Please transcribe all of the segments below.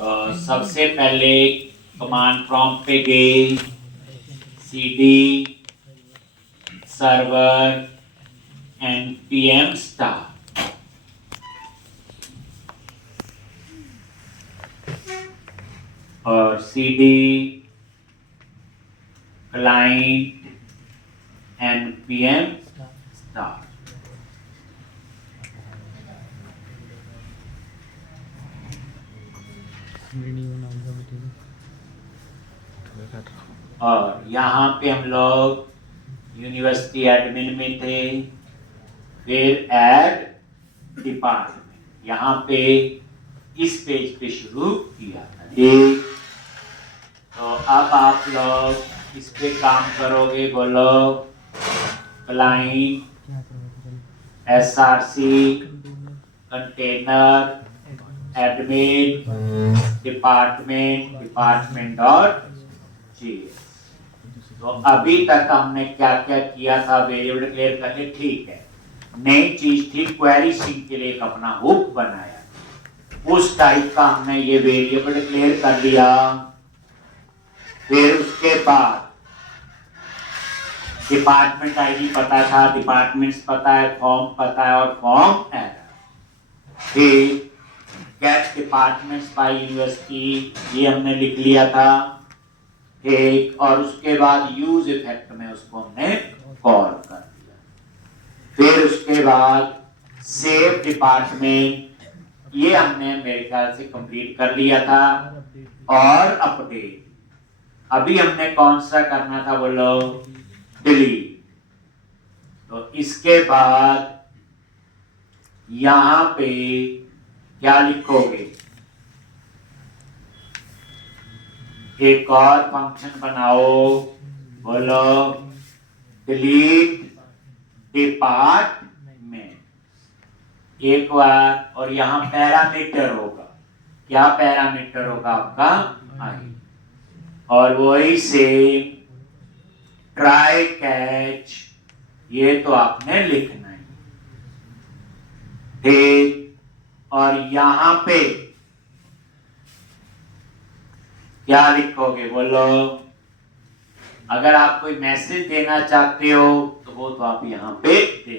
सबसे पहले command prompt पे गए cd सर्वर npm स्टार और cd क्लाइंट npm स्टार। और यहाँ पे हम लोग यूनिवर्सिटी एडमिन में थे, फिर ऐड डिपार्टमेंट यहाँ पे इस पेज पे शुरू किया था। ठीक, तो अब आप लोग इस पे काम करोगे। बोलो client src container admin department dot GS. तो अभी तक हमने क्या क्या किया था, वेरिएबल डिक्लेयर करके, ठीक है। नई चीज थी क्वेरी सिंक के लिए एक अपना हुक बनाया, उस टाइप का हमने ये वेरिएबल डिक्लेयर कर लिया। फिर उसके बाद डिपार्टमेंट आईडी पता था, डिपार्टमेंट्स पता है, फॉर्म पता है और फॉर्म एरर। फिर गेट डिपार्टमेंट्स बाय यूनिवर्सिटी ये हमने लिख लिया था एक, और उसके बाद यूज इफेक्ट में उसको हमने कॉल कर दिया। फिर उसके बाद सेव डिपार्टमेंट ये हमने मेरे ख्याल से कंप्लीट कर लिया था, और अपडेट अभी हमने कौन सा करना था, बोलो डिलीट। तो इसके बाद यहां पे क्या लिखोगे, एक और फंक्शन बनाओ, बोलो डिलीट डिपार्टमेंट एक बार, और यहां पैरामीटर होगा, क्या पैरामीटर होगा आपका आई, और वही से ट्राई कैच ये तो आपने लिखना है। ठीक, और यहां पे क्या लिखोगे, बोलो अगर आप कोई मैसेज देना चाहते हो तो वो तो आप यहां पे दे,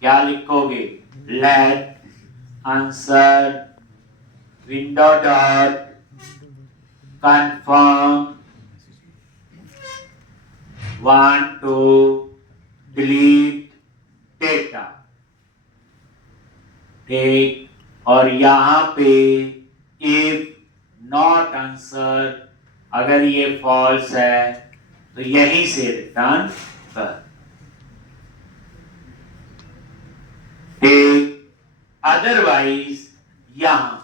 क्या लिखोगे, let answer window dot confirm want to delete data. ठीक, और यहां पे इफ नॉट आंसर, अगर ये फॉल्स है तो यहीं से रिटर्न कर। ठीक, अदरवाइज यहां,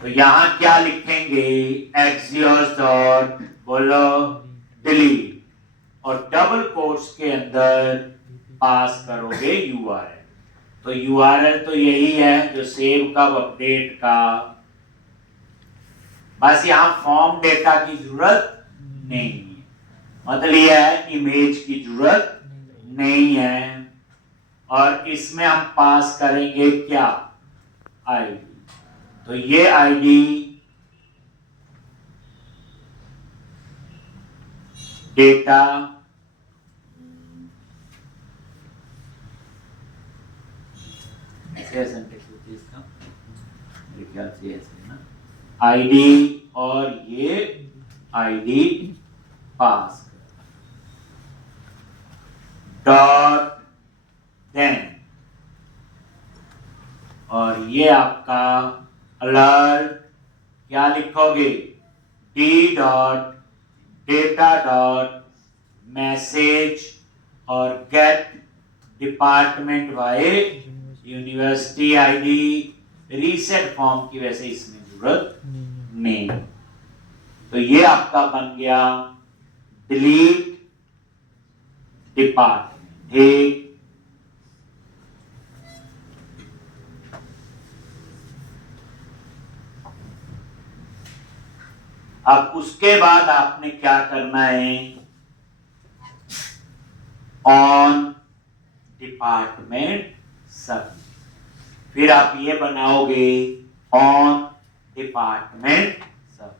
तो यहां क्या लिखेंगे, एक्सियोस डॉट बोलो डिलीट, और डबल कोट्स के अंदर पास करोगे यूआरएल। तो यूआरएल तो यही है जो सेव का अपडेट का, बस यहां फॉर्म डेटा की जरूरत नहीं है, मतलब यह है इमेज की जरूरत नहीं है, और इसमें हम पास करेंगे क्या, आईडी। तो ये आईडी डेटा ऐसे इसका मेरे ख्याल से ऐसे ना, आईडी, और ये आईडी पास डॉट देन, और ये आपका अलर्ट क्या लिखोगे, D dot data dot message, और get department by university ID. Reset form की वैसे इसमें जरूरत नहीं, तो ये आपका बन गया डिलीट डिपार्टमेंट। ठीक, अब उसके बाद आपने क्या करना है, ऑन डिपार्टमेंट सब, फिर आप ये बनाओगे on department sub.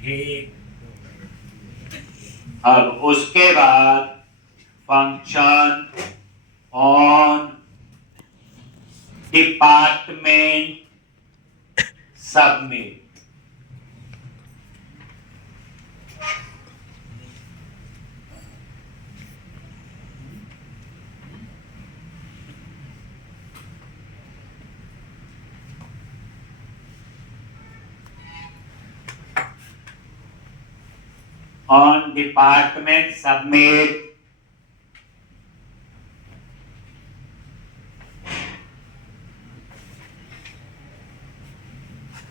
ठीक, अब उसके बाद function on department submit. on department submit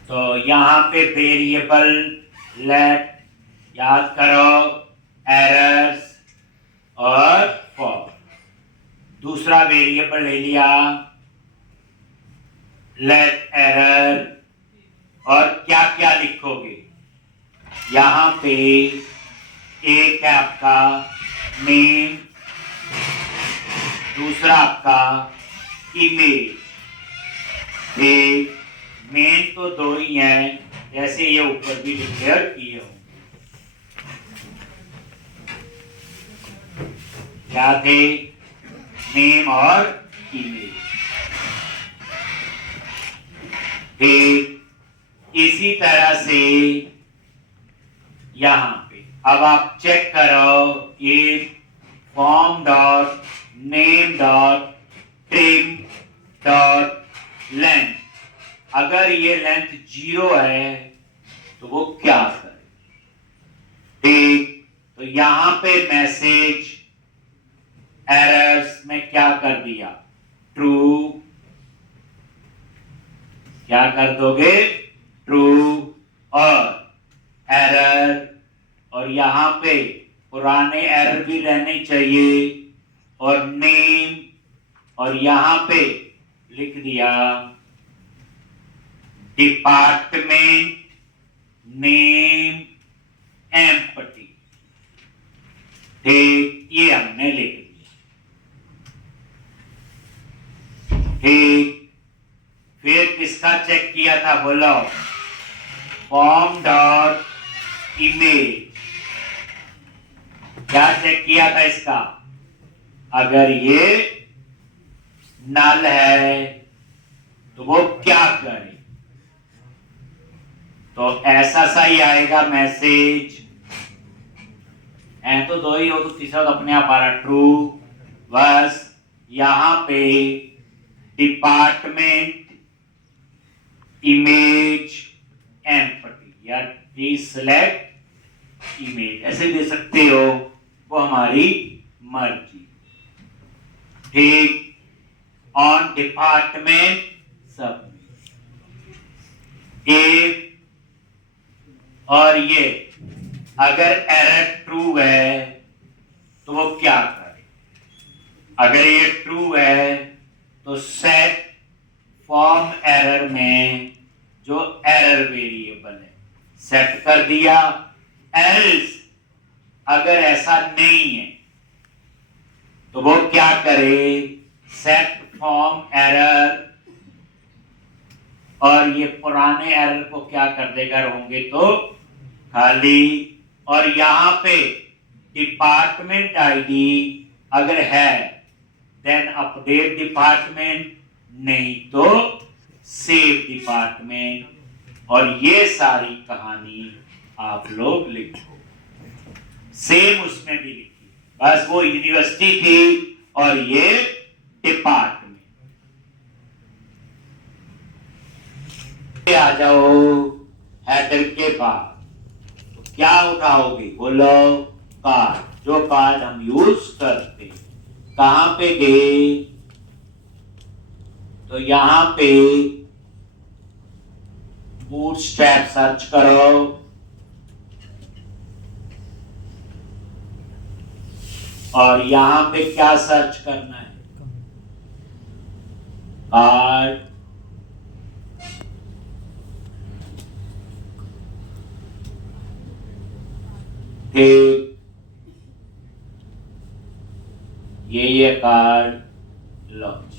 तो यहां पे वेरिएबल लेट याद करो एरर्स और फॉर। दूसरा वेरिएबल ले लिया लेट एरर और क्या क्या लिखोगे यहां पे एक है आपका नेम, दूसरा आपका इमेज। मेन तो दो ही हैं जैसे ये ऊपर भी डिक्लेयर किए हो। क्या थे? नेम और इमेज। इसी तरह से यहां पे अब आप चेक करो ये form dot name dot trim dot length, अगर ये लेंथ 0 है तो वो क्या करे? ठीक, तो यहां पे मैसेज एरर्स में क्या कर दिया? ट्रू। क्या कर दोगे? ट्रू। और एरर, और यहां पे पुराने एरर भी रहने चाहिए, और नेम, और यहां पे लिख दिया डिपार्टमेंट नेम एम्प्टी। ठीक, ये हमने लिख दिया। ठीक, फिर किसका चेक किया था बोलो? Form dot image. क्या चेक किया था इसका? अगर ये नल है तो वो क्या करे? तो ऐसा सा ही आएगा मैसेज। तो दो ही हो तो तीसरा तो अपने आप आ रहा ट्रू। बस यहां पे डिपार्टमेंट इमेज एम्प्टी या प्लीज सिलेक्ट इमेज ऐसे दे सकते हो, वो हमारी मर्जी। ठीक, ऑन डिपार्टमेंट सबमिट। एक और ये अगर एरर ट्रू है तो वो क्या करे? अगर ये ट्रू है तो सेट फॉर्म एरर में जो एरर वेरिएबल है सेट कर दिया। एल्स अगर ऐसा नहीं है तो वो क्या करे? सेट फॉर्म एरर, और ये पुराने एरर को क्या कर देगा होंगे तो खाली, और यहां पे डिपार्टमेंट आईडी अगर है देन अपडेट डिपार्टमेंट, नहीं तो सेव डिपार्टमेंट। और ये सारी कहानी आप लोग लिखो, सेम उसमें भी लिखी, बस वो यूनिवर्सिटी थी और ये डिपार्टमेंट। आ जाओ हेडर के बाद तो क्या उठाओगे बोलो? कार्ड। जो कार्ड हम यूज करते, कहां पे गए? तो यहां पे बूटस्ट्रैप सर्च करो, और यहां पे क्या सर्च करना है, कार्ड, ठीक, ये कार्ड लॉन्च,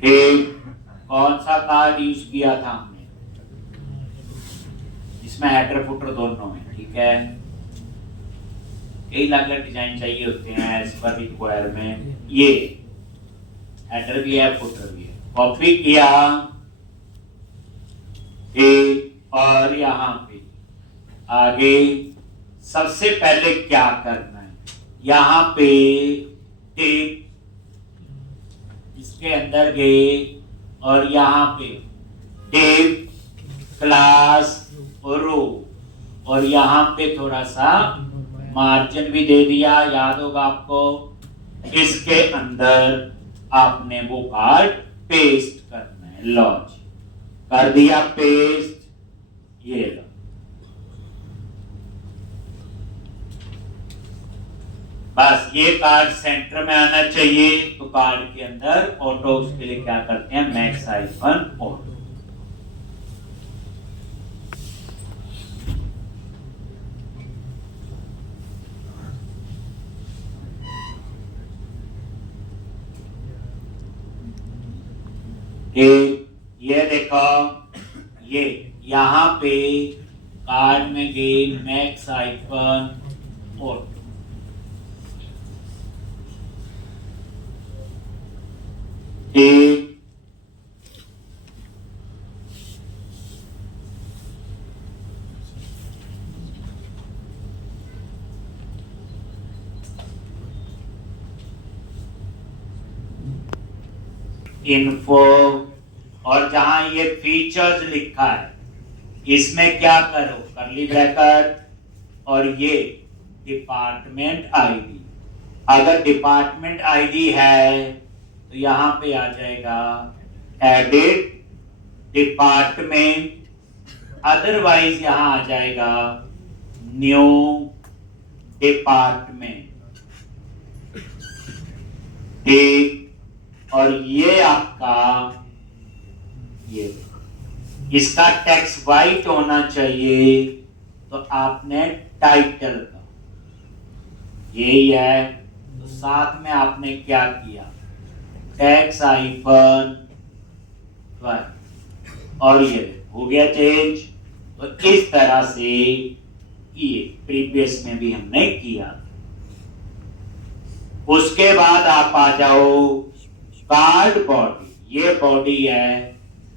ठीक। कौन सा कार्ड यूज किया था हमने, इसमें हेडर फुटर दोनों में, ठीक है। कई अलग अलग डिजाइन चाहिए होते हैं एज पर रिक्वायरमेंट, ये हेडर भी है फुटर भी है, कॉपी किया, ठीक। और यहाँ पे आगे सबसे पहले क्या करना है, यहाँ पे टेप, इसके अंदर गए और यहाँ पे टेप, क्लास और रो, और यहाँ पे थोड़ा सा मार्जिन भी दे दिया, याद होगा आपको। इसके अंदर आपने वो कार्ड पेस्ट करना है, लॉन्च कर दिया, पेस्ट, ये लो। बस ये कार्ड सेंटर में आना चाहिए, तो कार्ड के अंदर ऑटो, उसके लिए क्या करते हैं, मैक्स हाइफन ऑटो। ये देखो, ये यहाँ पे कार्ड में गए मैक्स हाइफन ऑटो, ठीक। इन्फो, और जहां ये फीचर्स लिखा है इसमें क्या करो, करली ब्रैकेट, और ये डिपार्टमेंट आईडी, अगर डिपार्टमेंट आईडी है तो यहां पे आ जाएगा एडिट डिपार्टमेंट, अदरवाइज यहां आ जाएगा न्यू डिपार्टमेंट, ठीक। और ये आपका, ये इसका टेक्स्ट वाइट होना चाहिए, तो आपने टाइटल का, यही है, तो साथ में आपने क्या किया, टेक्स्ट हाइफन, और ये हो गया चेंज। तो इस तरह से ये प्रीवियस में भी हमने किया। उसके बाद आप आ जाओ कार्ड बॉडी, ये बॉडी है,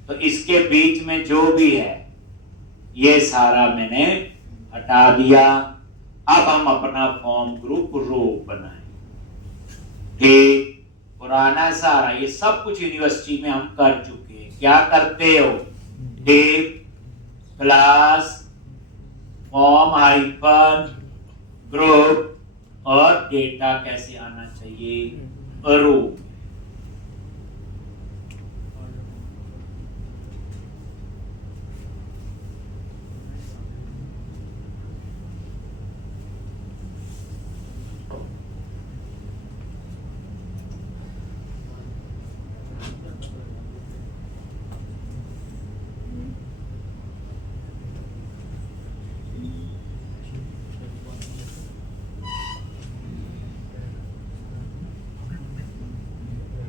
तो इसके बीच में जो भी है ये सारा मैंने हटा दिया। अब हम अपना फॉर्म ग्रुप रो बनाएं, ठीक। पुराना सारा ये सब कुछ यूनिवर्सिटी में हम कर चुके हैं। क्या करते हो, tape, class, form hyphen group, और डेटा कैसे आना चाहिए, रो।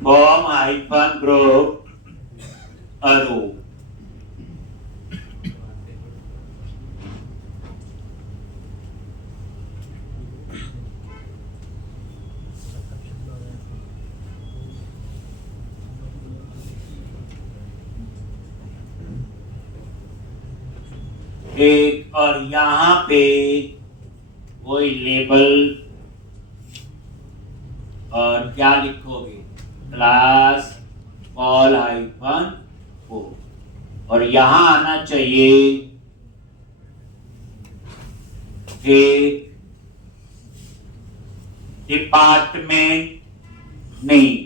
फॉर्म हाइफन ग्रुप रो, एक, और यहां पे कोई लेबल, और क्या लिखोगे, क्लास कॉल हाइफन हो, और यहां आना चाहिए डिपार्टमेंट नेम,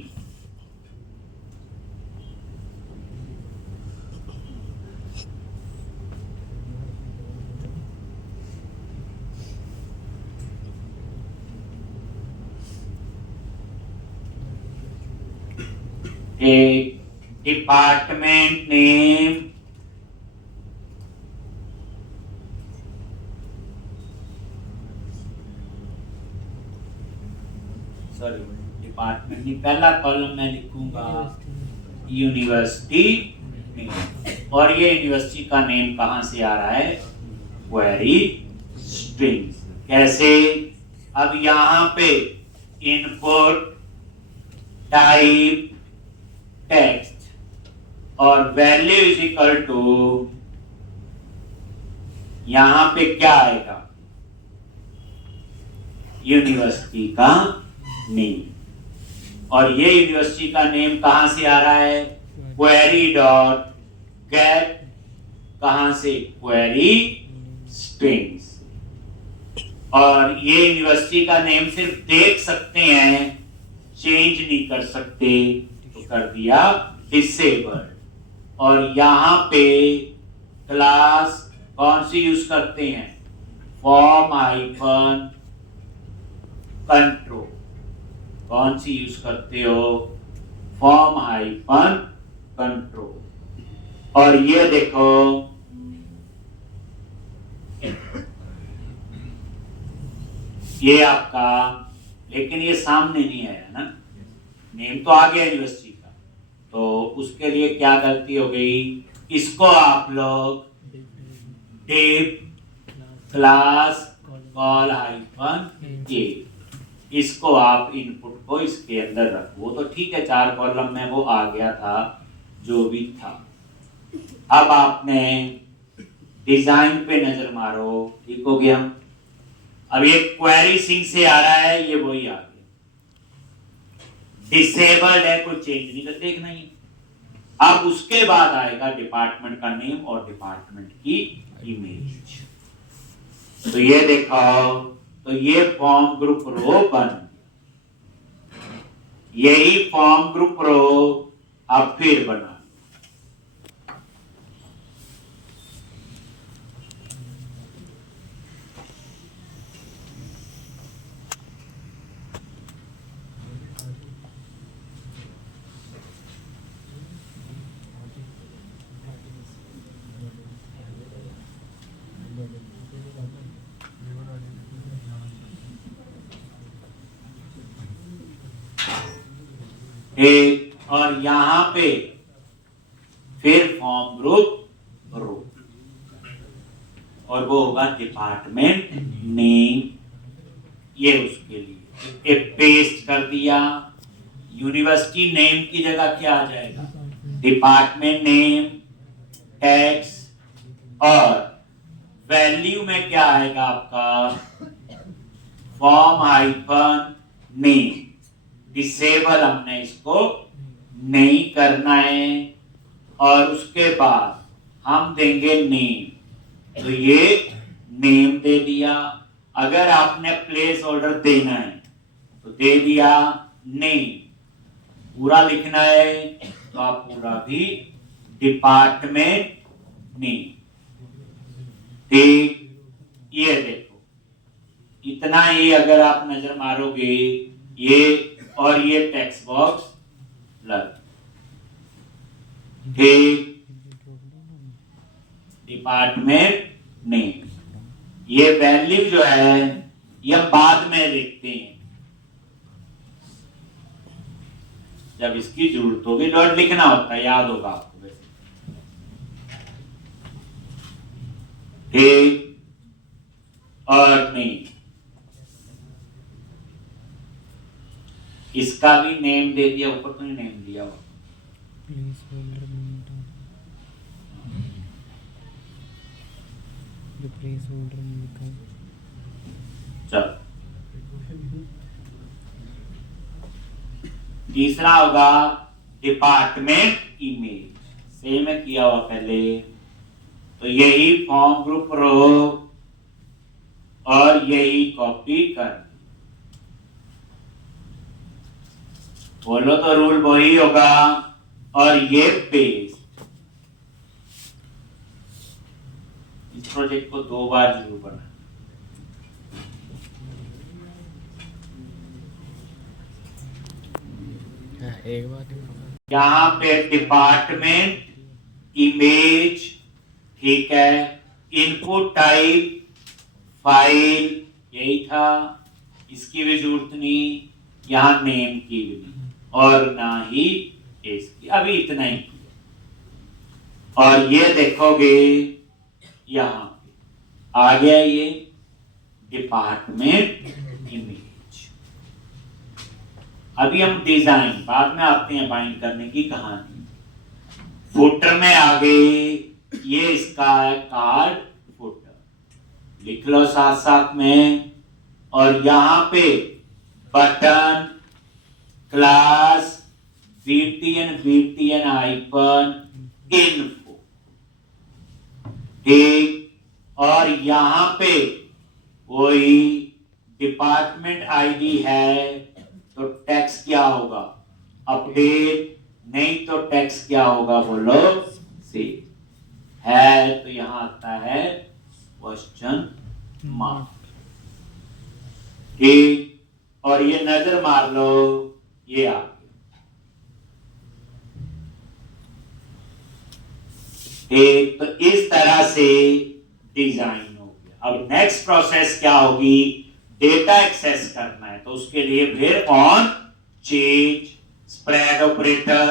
एक डिपार्टमेंट नेम, सॉरी डिपार्टमेंट नहीं, पहला कॉलम मैं लिखूंगा यूनिवर्सिटी नेम, और ये यूनिवर्सिटी का नेम कहां से आ रहा है, क्वेरी स्ट्रिंग्स। कैसे, अब यहां पे इनपुट टाइप टेक्स्ट और वैल्यू इज इक्वल टू, यहां पे क्या आएगा, यूनिवर्सिटी का नेम, और ये यूनिवर्सिटी का नेम कहां से आ रहा है, क्वेरी डॉट गेट, कहां से, क्वेरी स्ट्रिंग्स। और ये यूनिवर्सिटी का नेम सिर्फ देख सकते हैं, चेंज नहीं कर सकते, तो कर दिया डिसेबल्ड। और यहां पे क्लास कौन सी यूज करते हैं, फॉर्म हाइफन कंट्रोल, कौन सी यूज करते हो, फॉर्म हाइफन कंट्रोल। और ये देखो ये आपका, लेकिन ये सामने नहीं आया ना, नेम तो आ गया यूनिवर्सिटी का, तो उसके लिए क्या गलती हो गई, इसको आप लोग डिव क्लास कॉल हाइफन ए, इसको आप इनपुट को इसके अंदर रखो, तो ठीक है 4 कॉलम में वो आ गया था जो भी था। अब आपने डिजाइन पे नजर मारो, लिखोगे हम, अब ये क्वेरी सिंह से आ रहा है, ये वही आ गया, डिसेबल्ड है, कोई चेंज नहीं कर, देखना ही। अब उसके बाद आएगा डिपार्टमेंट का नेम और डिपार्टमेंट की इमेज। तो ये देखो, तो ये फॉर्म ग्रुप रो बन, यही फॉर्म ग्रुप रो अब फिर बना। एक, और यहां पे फिर फॉर्म ग्रुप रो, और वो होगा डिपार्टमेंट नेम, ये उसके लिए एक पेस्ट कर दिया। यूनिवर्सिटी नेम की जगह क्या आ जाएगा, डिपार्टमेंट नेम टैक्स, और वैल्यू में क्या आएगा आपका, फॉर्म हाइफन नेम, डिसेबल हमने इसको नहीं करना है, और उसके बाद हम देंगे नेम, तो ये नेम दे दिया। अगर आपने प्लेस ऑर्डर देना है तो दे दिया नेम, पूरा लिखना है तो आप पूरा भी डिपार्टमेंट नेम। ठीक, ये देखो इतना ही अगर आप नजर मारोगे, ये और ये टेक्स्ट बॉक्स लग, ठीक, डिपार्टमेंट नेम। ये वैल्यू जो है ये बाद में लिखते हैं, जब इसकी जरूरत होगी, डॉट लिखना होता है, याद होगा आपको वैसे, ठीक। और नेम, इसका भी नेम दे दिया, ऊपर तो नहीं नेम दिया हुआ, चल। तीसरा होगा डिपार्टमेंट इमेज, सेम है किया हुआ पहले, तो यही फॉर्म ग्रुप रो और यही कॉपी कर, बोलो तो रूल वही होगा, और ये पेस्ट। इस प्रोजेक्ट को 2 बार जरूर बना, एक बार यहाँ पे डिपार्टमेंट, इमेज, ठीक है, इनपुट टाइप, फाइल, यही था, इसकी भी जरूरत नहीं, यहाँ नेम की भी नहीं, और ना ही इसकी, अभी इतना ही किया। और ये देखोगे यहाँ पे आ गया ये डिपार्टमेंट इमेज। अभी हम डिजाइन बाद में आते हैं बाइंड करने की कहानी। फुटर में आ गए, ये इसका है कार्ड फुटर, लिख लो साथ साथ में। और यहां पे button, class, BTN icon, info, ठीक। और यहां पे वही डिपार्टमेंट आईडी है, तो टैक्स क्या होगा, अपडेट, नहीं तो टैक्स क्या होगा बोलो, सी है, तो यहां आता है क्वेश्चन मार्क, ठीक। और ये नजर मार लो, ये आ गया, ठीक। तो इस तरह से डिजाइन हो गया। अब नेक्स्ट प्रोसेस क्या होगी, डेटा एक्सेस करना है, तो उसके लिए फिर ऑन, चेंज, स्प्रेड ऑपरेटर,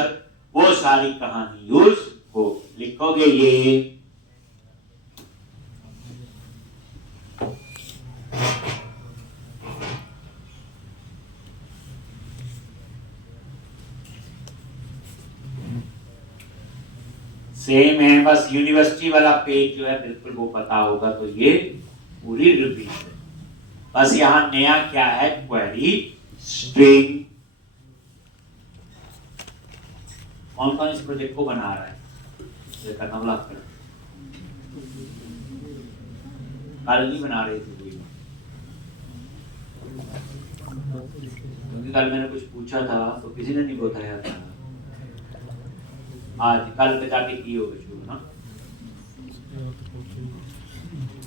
वो सारी कहानी यूज हो। लिखोगे ये सेम है, बस यूनिवर्सिटी वाला पेज जो है बिल्कुल वो पता होगा, तो ये पूरी रिपीट है। बस यहां नया क्या है, क्वेरी स्ट्रिंग। कौन कौन इस प्रोजेक्ट को बना रहा है, ये करना वाला कल नहीं बना रहे थे कोई, क्योंकि कल मैंने कुछ पूछा था तो किसी ने नहीं बताया था। आज कल पे जाके की होगा शुरू ना,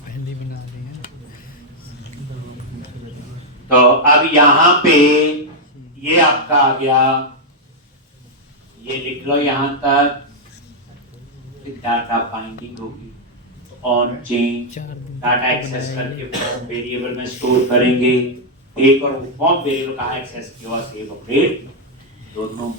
पहले बना रहे हैं। तो अब यहाँ पे ये आपका आ गया, ये लिख लो यहाँ तक, डाटा बाइंडिंग होगी, ऑन चेंज, डाटा एक्सेस करके फॉर्म वेरिएबल में स्टोर करेंगे, एक और फॉर्म वेरिएबल का एक्सेस किया हुआ सेव अपडेट दोनों।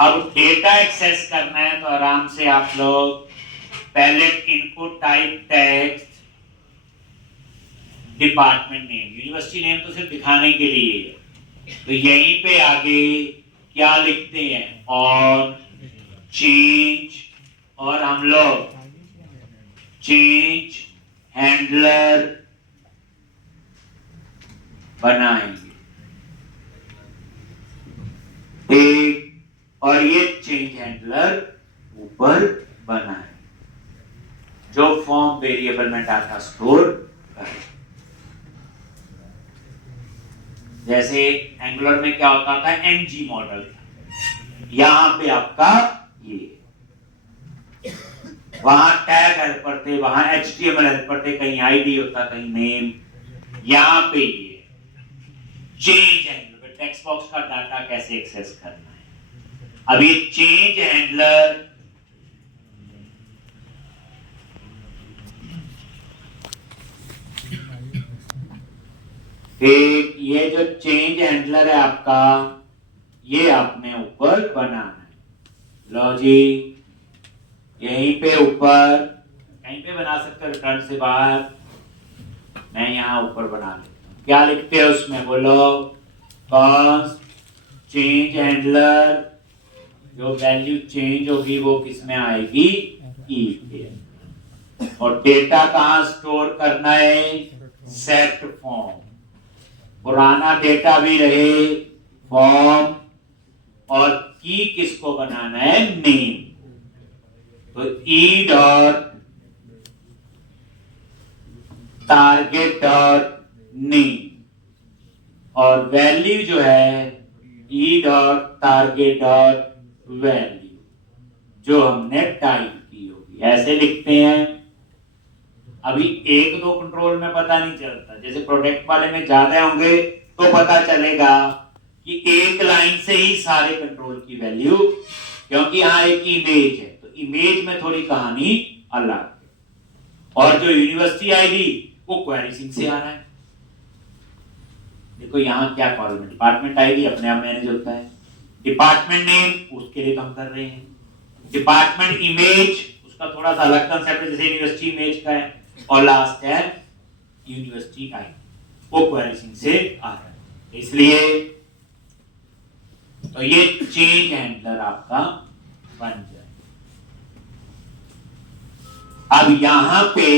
अब डेटा एक्सेस करना है तो आराम से आप लोग पहले input type text, department name, university name तो सिर्फ दिखाने के लिए है, तो यहीं पे आगे क्या लिखते हैं, ऑन, चेंज, और हम लोग चेंज हैंडलर बनाएंगे, ठीक। और ये चेंज हैंडलर ऊपर बनाए जो फॉर्म वेरिएबल में डाटा स्टोर करे। जैसे एंगुलर में क्या होता था, एनजी मॉडल, यहां पे आपका ये, वहां टैग हेल्पर थे, वहां एचटीएमएल हेल्पर थे, कहीं आईडी होता, कहीं नेम, यहां पे ये चेंज हैंडलर, टेक्स्ट बॉक्स का डाटा कैसे एक्सेस करना है। अब ये चेंज हैंडलर ठीक, ये जो चेंज हैंडलर है आपका, ये आपने ऊपर बनाना है। लो जी, यहीं पे ऊपर, कहीं पे बना सकते हो रिटर्न से बाहर, मैं यहां ऊपर बना लेता हूं। क्या लिखते हैं उसमें बोलो, कॉन्स्ट चेंज हैंडलर, जो वैल्यू चेंज होगी वो किस में आएगी, ई पे। और डेटा कहां स्टोर करना है, सेट फॉर्म, पुराना डेटा भी रहे फॉर्म, और की किसको बनाना है, नेम, तो E dot target dot name, और वैल्यू जो है E dot target dot value, जो हमने टाइप की होगी, ऐसे लिखते हैं। अभी एक दो कंट्रोल में पता नहीं चलता, जैसे प्रोडक्ट वाले में ज्यादा होंगे तो पता चलेगा कि एक लाइन से ही सारे कंट्रोल की वैल्यू, क्योंकि यहाँ एक इमेज है तो इमेज में थोड़ी कहानी अलग है। और जो यूनिवर्सिटी आईडी वो क्वेरी सिंक से आ रहा है। देखो यहाँ क्या कॉलम है, डिपार्टमेंट आईडी अपने आप मैनेज होता है, डिपार्टमेंट नेम उसके लिए कम कर रहे हैं, डिपार्टमेंट इमेज उसका थोड़ा सा अलग कंसेप्ट है जैसे यूनिवर्सिटी इमेज का है, और लास्ट है यूनिवर्सिटी आईडी वो क्वेरी सिंक से आ रहा है। इसलिए तो ये चेंज हैंडलर आपका बन जाए। अब यहां पे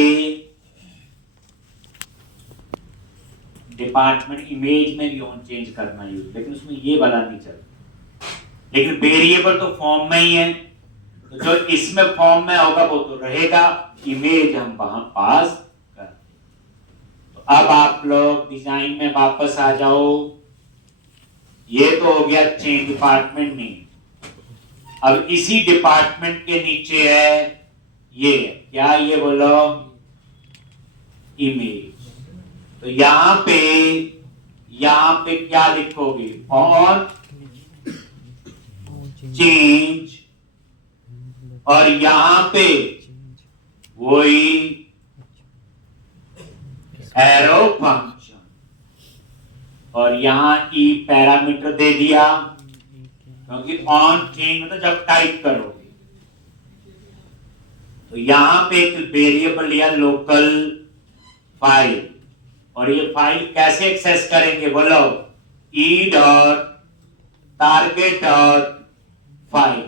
डिपार्टमेंट इमेज में भी ऑन चेंज करना यूज, लेकिन उसमें ये वाला नहीं चलता, लेकिन वेरिएबल तो फॉर्म में ही है, तो जो इसमें फॉर्म में होगा वो तो रहेगा, इमेज हम वहां पास कर। तो अब आप लोग डिजाइन में वापस आ जाओ। ये तो हो गया चेंज डिपार्टमेंट नेम। अब इसी डिपार्टमेंट के नीचे है ये क्या, ये बोलो इमेज। तो यहां पे क्या लिखोगे, ऑन चेंज, और यहां पे वही एरो फंक्शन, और यहां ई पैरामीटर दे दिया, क्योंकि ऑन चेंज मतलब जब टाइप करोगे तो यहां पे एक वेरिएबल लिया लोकल फाइल, और ये फाइल कैसे एक्सेस करेंगे बोलो, E dot target dot file.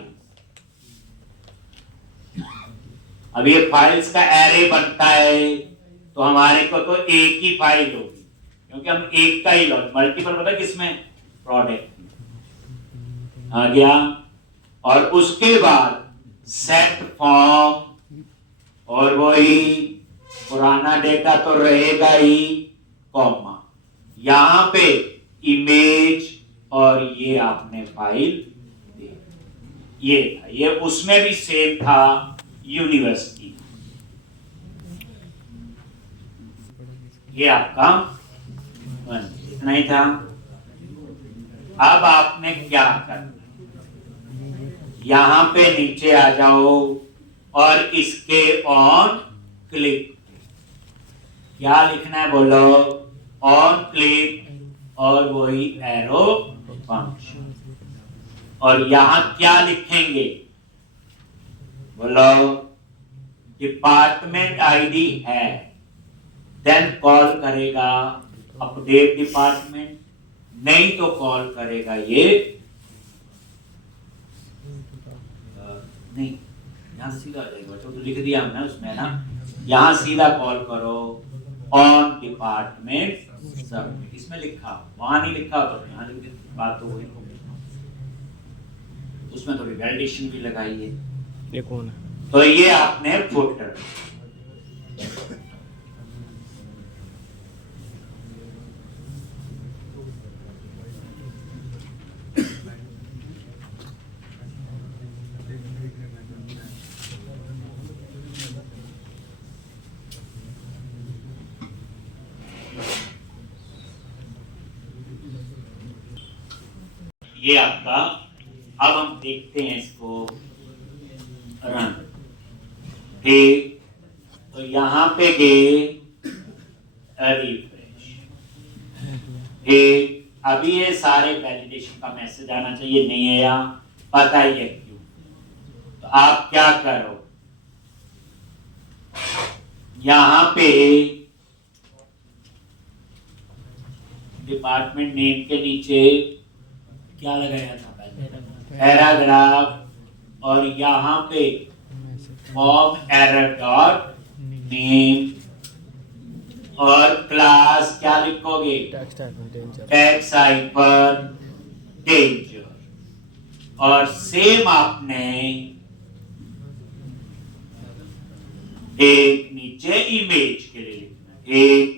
अब ये फाइल्स का एरे बनता है तो हमारे को तो एक ही फाइल होगी, क्योंकि हम एक का ही लॉट, मल्टीपल पता किसमें, प्रोडक्ट आ गया। और उसके बाद सेट फॉर्म, और वही पुराना डेटा तो रहेगा ही, कॉमा, यहां पे इमेज, और ये आपने फाइल दे, ये था, ये उसमें भी सेम था यूनिवर्सिटी, ये आपका इतना ही था। अब आपने क्या करना, यहां पे नीचे आ जाओ और इसके ऑन क्लिक, क्या लिखना है बोलो, ऑन क्लिक, और वही एरो फंक्शन, और यहां क्या लिखेंगे बोलो, डिपार्टमेंट आईडी है, देन कॉल करेगा अपडेट डिपार्टमेंट, नहीं तो कॉल करेगा ये नहीं, यहां सीधा आ जाएगा बच्चों, तो लिख दिया हमने उसमें ना, यहां सीधा कॉल करो ऑन डिपार्टमेंट सबमिट, इसमें लिखा, वहां नहीं लिखा तो यहां लिख दे, बात तो वही हो गई। उसमें थोड़ी वैलिडेशन भी लगाई है। ये कौन है? तो ये आपने फुटर, ये आपका, अब हम देखते हैं इसको रन, ठीक, तो यहां पे गए रिफ्रेश, ठीक, अभी ये सारे वैलिडेशन का मैसेज आना चाहिए, नहीं है यहाँ, पता ही है क्यों। तो आप क्या करो, यहां पे डिपार्टमेंट नेम के नीचे क्या लगाया था पहले, पैराग्राफ, और यहां पे फॉर्म एरर डॉट नेम, और क्लास क्या लिखोगे, टैक्स हाइफन डेंजर, और सेम आपने एक नीचे इमेज के लिए लिखना, एक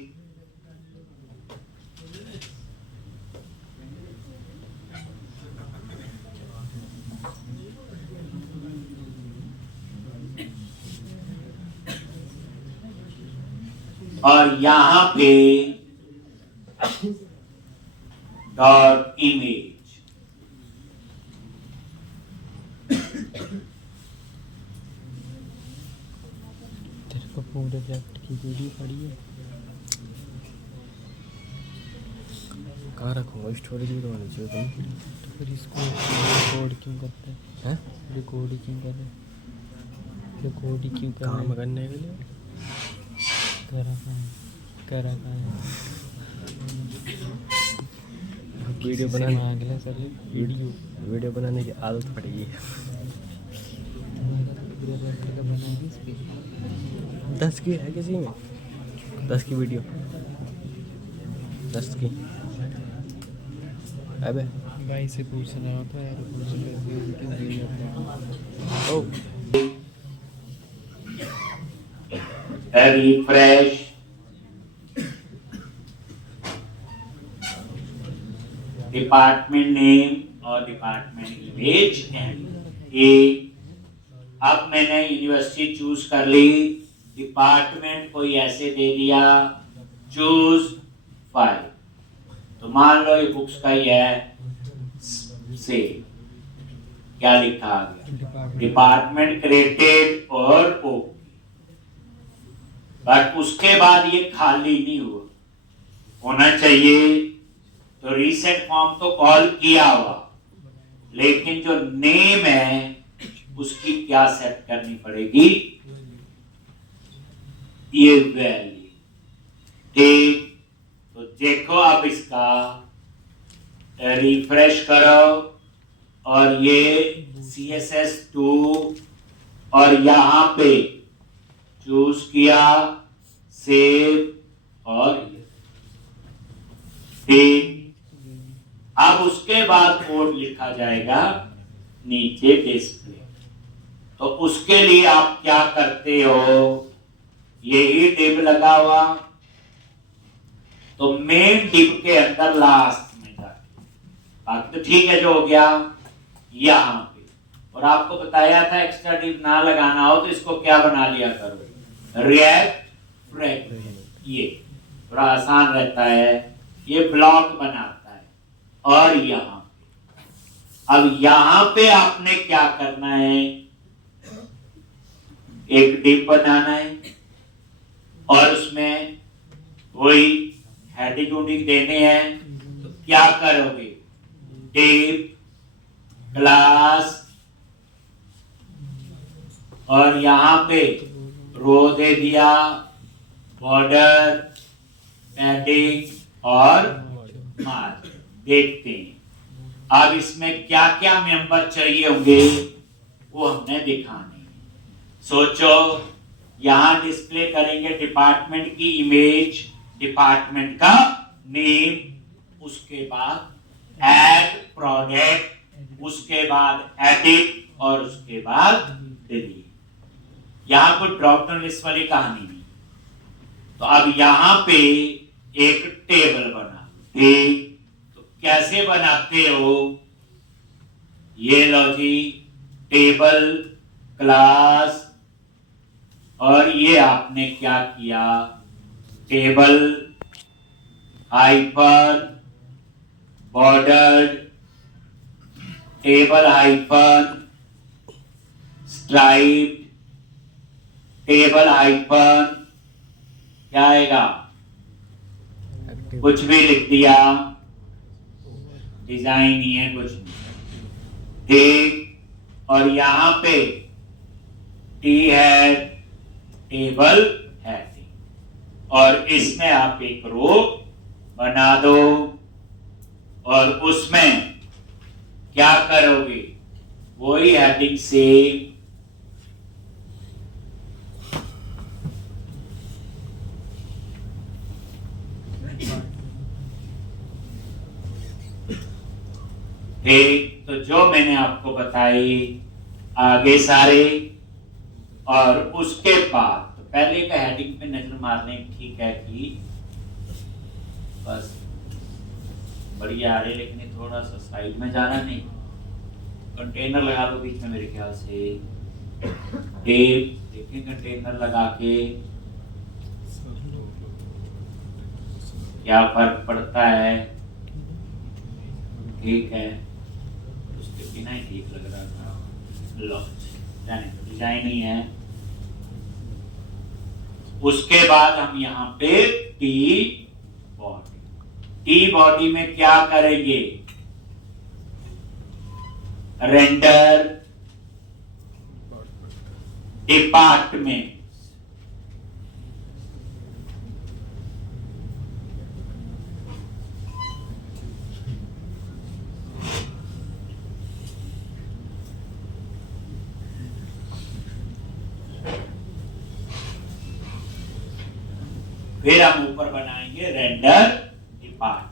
और यहाँ पे डॉट इमेज। तेरे को पूरे प्रोजेक्ट की वीडियो पड़ी है? कहाँ रखूँगा? स्टोरेज भी तो होनी चाहिए तुम। तो फिर इसको रिकॉर्ड क्यों करते हैं? हैं? रिकॉर्ड ही क्यों कर रहे? रिकॉर्ड ही क्यों कर रहे? काम करने के लिए। करा कहाँ है? करा कहाँ है? वीडियो किसी से बनाने मांग ले सर वीडियो। वीडियो बनाने की आदत पड़ेगी। तुम्हारा तो पूरे प्रोजेक्ट का बनाएगी इस पर। 10 की है किसी में? 10 की वीडियो, 10 की। अबे भाई से पूछना होता है, पूछ लेते हैं क्यों दे जाते हैं। ओ रिफ्रेश। डिपार्टमेंट नेम और डिपार्टमेंट इमेज एंड ए। अब मैंने यूनिवर्सिटी चूज कर ली, डिपार्टमेंट कोई ऐसे दे दिया, चूज फाइल। तो मान लो ये बुक्स का ही है, से क्या लिखा आ गया, डिपार्टमेंट क्रिएटेड और ओके। बट उसके बाद ये खाली नहीं हुआ, होना चाहिए। तो रीसेट फॉर्म तो कॉल किया हुआ, लेकिन जो नेम है उसकी क्या सेट करनी पड़ेगी, ये वैल्यू। ठीक, तो देखो अब इसका रिफ्रेश करो और ये CSS2 और यहां पे चूज किया सेव और ठीक। अब उसके बाद कोड लिखा जाएगा नीचे डिस्प्ले। तो उसके लिए आप क्या करते हो, यही डिव लगा हुआ, तो मेन डिव के अंदर लास्ट में जाके, बाकी तो ठीक है जो हो गया यहां पे। और आपको बताया था एक्स्ट्रा डिव ना लगाना हो तो इसको क्या बना लिया करो, रिएक्ट फ्रेगमेंट। ये थोड़ा आसान रहता है, ये ब्लॉक बनाता है। और यहां पे, अब यहां पे आपने क्या करना है, एक डिव बनाना है और उसमें वही हेडिंग उडिंग देने हैं। तो क्या करोगे, डिव क्लास और यहां पे रो दे दिया, बॉर्डर, पैडिंग और मार्जिन। देखते हैं अब इसमें क्या क्या मेंबर चाहिए होंगे, वो हमने दिखाने। सोचो, यहां डिस्प्ले करेंगे डिपार्टमेंट की इमेज, डिपार्टमेंट का नेम, उसके बाद ऐड प्रोडक्ट, उसके बाद एडिट और उसके बाद डिलीट। यहां कोई ड्रॉप डाउन लिस्ट वाली कहानी नहीं। तो अब यहां पे एक टेबल बना, ठीक, तो कैसे बनाते हो, ये लो जी, टेबल क्लास और ये आपने क्या किया, table hyphen bordered, table hyphen stripe, table hyphen क्या आएगा, कुछ भी लिख दिया, डिजाइन ही है कुछ नहीं, ठीक। और यहां पे टी है टेबल हेडिंग और इसमें आप एक रो बना दो और उसमें क्या करोगे, वही हेडिंग से ठीक। तो जो मैंने आपको बताई आगे सारे, और उसके बाद तो पहले का हेडिंग पे नजर मारने ठीक है कि बस बढ़िया आ रही, लेकिन ये थोड़ा सा साइड में जाना नहीं, कंटेनर लगा दो बीच में मेरे ख्याल से, टेप देखिए कंटेनर लगा के क्या फर्क पड़ता है? ठीक है, उसके बिना ही ठीक लग रहा था। लो जाने दो, डिजाइन ही है। उसके बाद हम यहाँ पे टी बॉडी में क्या करेंगे? Render department. फिर हम ऊपर बनाएंगे रेंडर डिपार्टमेंट।